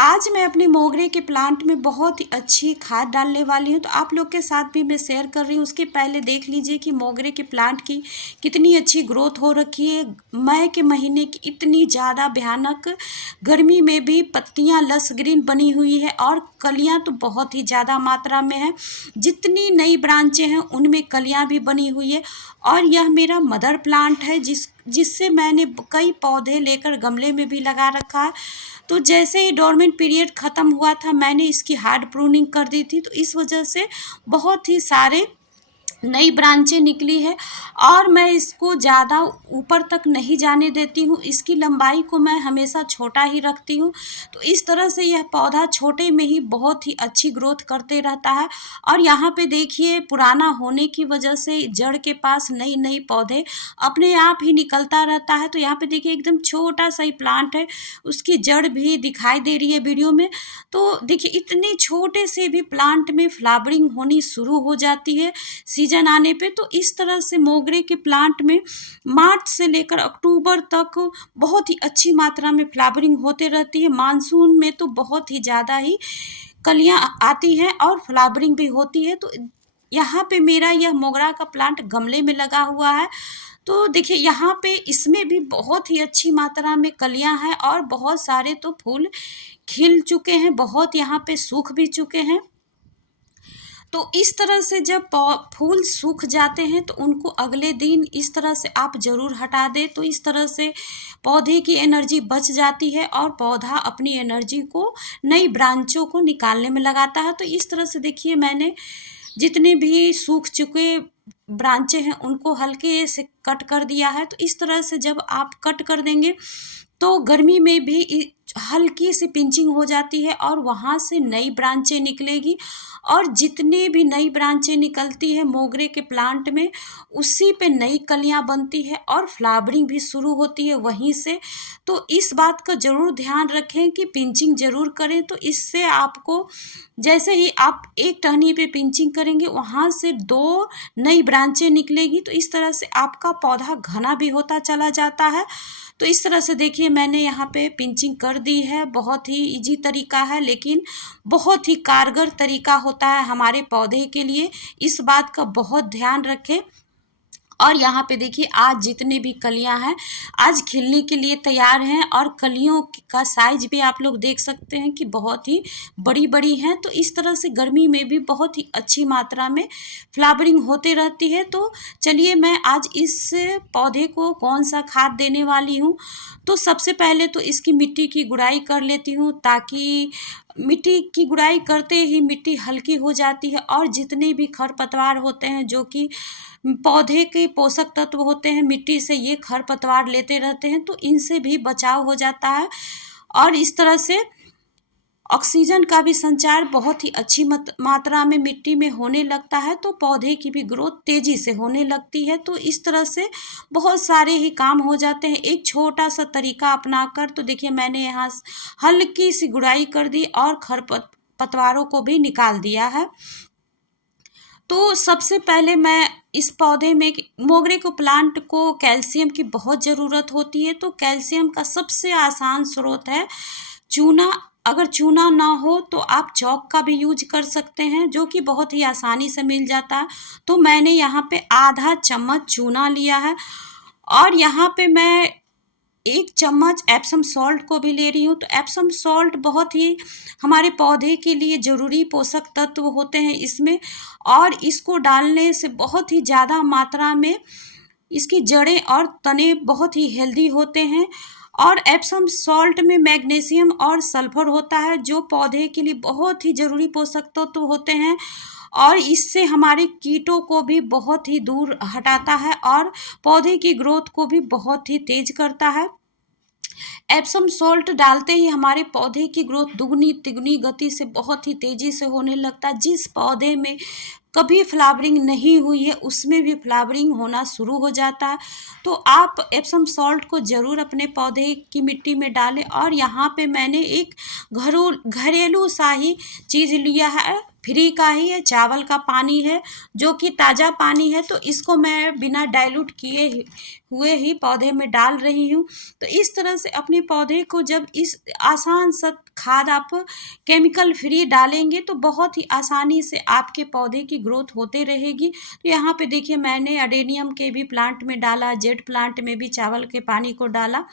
आज मैं अपने मोगरे के प्लांट में बहुत ही अच्छी खाद डालने वाली हूँ, तो आप लोग के साथ भी मैं शेयर कर रही हूँ। उसके पहले देख लीजिए कि मोगरे के प्लांट की कितनी अच्छी ग्रोथ हो रखी है। मई के महीने की इतनी ज़्यादा भयानक गर्मी में भी पत्तियाँ लस ग्रीन बनी हुई है और कलियाँ तो बहुत ही ज़्यादा मात्रा में है। जितनी नई ब्रांचें हैं उनमें कलियाँ भी बनी हुई है। और यह मेरा मदर प्लांट है जिससे मैंने कई पौधे लेकर गमले में भी लगा रखा है। तो जैसे ही डोरमेंट पीरियड ख़त्म हुआ था, मैंने इसकी हार्ड प्रूनिंग कर दी थी, तो इस वजह से बहुत ही सारे नई ब्रांचें निकली है। और मैं इसको ज़्यादा ऊपर तक नहीं जाने देती हूँ, इसकी लंबाई को मैं हमेशा छोटा ही रखती हूँ। तो इस तरह से यह पौधा छोटे में ही बहुत ही अच्छी ग्रोथ करते रहता है। और यहाँ पे देखिए, पुराना होने की वजह से जड़ के पास नई नई पौधे अपने आप ही निकलता रहता है। तो यहाँ पे देखिए, एकदम छोटा सा ही प्लांट है, उसकी जड़ भी दिखाई दे रही है वीडियो में। तो देखिए, इतने छोटे से भी प्लांट में फ्लावरिंग होनी शुरू हो जाती है सीजन आने पे। तो इस तरह से मोगरे के प्लांट में मार्च से लेकर अक्टूबर तक बहुत ही अच्छी मात्रा में फ्लावरिंग होते रहती है। मानसून में तो बहुत ही ज़्यादा ही कलियां आती हैं और फ्लावरिंग भी होती है। तो यहाँ पे मेरा यह मोगरा का प्लांट गमले में लगा हुआ है। तो देखिए, यहाँ पे इसमें भी बहुत ही अच्छी मात्रा में कलियां हैं और बहुत सारे तो फूल खिल चुके हैं, बहुत यहाँ पे सूख भी चुके हैं। तो इस तरह से जब फूल सूख जाते हैं तो उनको अगले दिन इस तरह से आप ज़रूर हटा दें। तो इस तरह से पौधे की एनर्जी बच जाती है और पौधा अपनी एनर्जी को नई ब्रांचों को निकालने में लगाता है। तो इस तरह से देखिए, मैंने जितने भी सूख चुके ब्रांचें हैं उनको हल्के से कट कर दिया है। तो इस तरह से जब आप कट कर देंगे तो गर्मी में भी हल्की सी पिंचिंग हो जाती है और वहाँ से नई ब्रांचें निकलेगी। और जितने भी नई ब्रांचें निकलती है मोगरे के प्लांट में, उसी पे नई कलियां बनती है और फ्लावरिंग भी शुरू होती है वहीं से। तो इस बात का ज़रूर ध्यान रखें कि पिंचिंग ज़रूर करें। तो इससे आपको, जैसे ही आप एक टहनी पे पिंचिंग करेंगे, वहाँ से 2 नई ब्रांचें निकलेगी। तो इस तरह से आपका पौधा घना भी होता चला जाता है। तो इस तरह से देखिए, मैंने यहाँ पे पिंचिंग कर दी है। बहुत ही इजी तरीका है, लेकिन बहुत ही कारगर तरीका होता है हमारे पौधे के लिए। इस बात का बहुत ध्यान रखें। और यहाँ पे देखिए, आज जितने भी कलियां हैं आज खिलने के लिए तैयार हैं। और कलियों का साइज भी आप लोग देख सकते हैं कि बहुत ही बड़ी बड़ी हैं। तो इस तरह से गर्मी में भी बहुत ही अच्छी मात्रा में फ्लावरिंग होते रहती है। तो चलिए, मैं आज इस पौधे को कौन सा खाद देने वाली हूँ। तो सबसे पहले तो इसकी मिट्टी की गुड़ाई कर लेती हूँ, ताकि मिट्टी की गुड़ाई करते ही मिट्टी हल्की हो जाती है और जितने भी खरपतवार होते हैं, जो कि पौधे के पोषक तत्व होते हैं, मिट्टी से ये खरपतवार लेते रहते हैं, तो इनसे भी बचाव हो जाता है। और इस तरह से ऑक्सीजन का भी संचार बहुत ही अच्छी मात्रा में मिट्टी में होने लगता है। तो पौधे की भी ग्रोथ तेज़ी से होने लगती है। तो इस तरह से बहुत सारे ही काम हो जाते हैं एक छोटा सा तरीका अपनाकर। तो देखिए, मैंने यहाँ हल्की सी गुड़ाई कर दी और खरपतवारों को भी निकाल दिया है। तो सबसे पहले मैं इस पौधे में, मोगरे को प्लांट को कैल्शियम की बहुत ज़रूरत होती है। तो कैल्शियम का सबसे आसान स्रोत है चूना। अगर चूना ना हो तो आप चौक का भी यूज कर सकते हैं, जो कि बहुत ही आसानी से मिल जाता है। तो मैंने यहाँ पे आधा चम्मच चूना लिया है और यहाँ पे मैं 1 चम्मच एप्सम सॉल्ट को भी ले रही हूँ। तो एप्सम सॉल्ट बहुत ही हमारे पौधे के लिए ज़रूरी पोषक तत्व होते हैं इसमें। और इसको डालने से बहुत ही ज़्यादा मात्रा में इसकी जड़ें और तने बहुत ही हेल्दी होते हैं। और एप्सम सॉल्ट में मैग्नीशियम और सल्फर होता है, जो पौधे के लिए बहुत ही ज़रूरी पोषक तत्व होते हैं। और इससे हमारे कीटों को भी बहुत ही दूर हटाता है और पौधे की ग्रोथ को भी बहुत ही तेज करता है। एप्सम सॉल्ट डालते ही हमारे पौधे की ग्रोथ दुगनी तिगुनी गति से बहुत ही तेज़ी से होने लगता है। जिस पौधे में कभी फ्लावरिंग नहीं हुई है, उसमें भी फ्लावरिंग होना शुरू हो जाता है। तो आप एप्सम सॉल्ट को ज़रूर अपने पौधे की मिट्टी में डालें। और यहाँ पे मैंने एक घरेलू सा ही चीज़ लिया है, फ्री का ही है, चावल का पानी है जो कि ताज़ा पानी है। तो इसको मैं बिना डाइल्यूट किए हुए ही पौधे में डाल रही हूँ। तो इस तरह से अपने पौधे को जब इस आसान सा खाद आप केमिकल फ्री डालेंगे तो बहुत ही आसानी से आपके पौधे की ग्रोथ होते रहेगी। तो यहाँ पे देखिए मैंने अडेनियम के भी प्लांट में डाला, जेड प्लांट में भी चावल के पानी को डाला।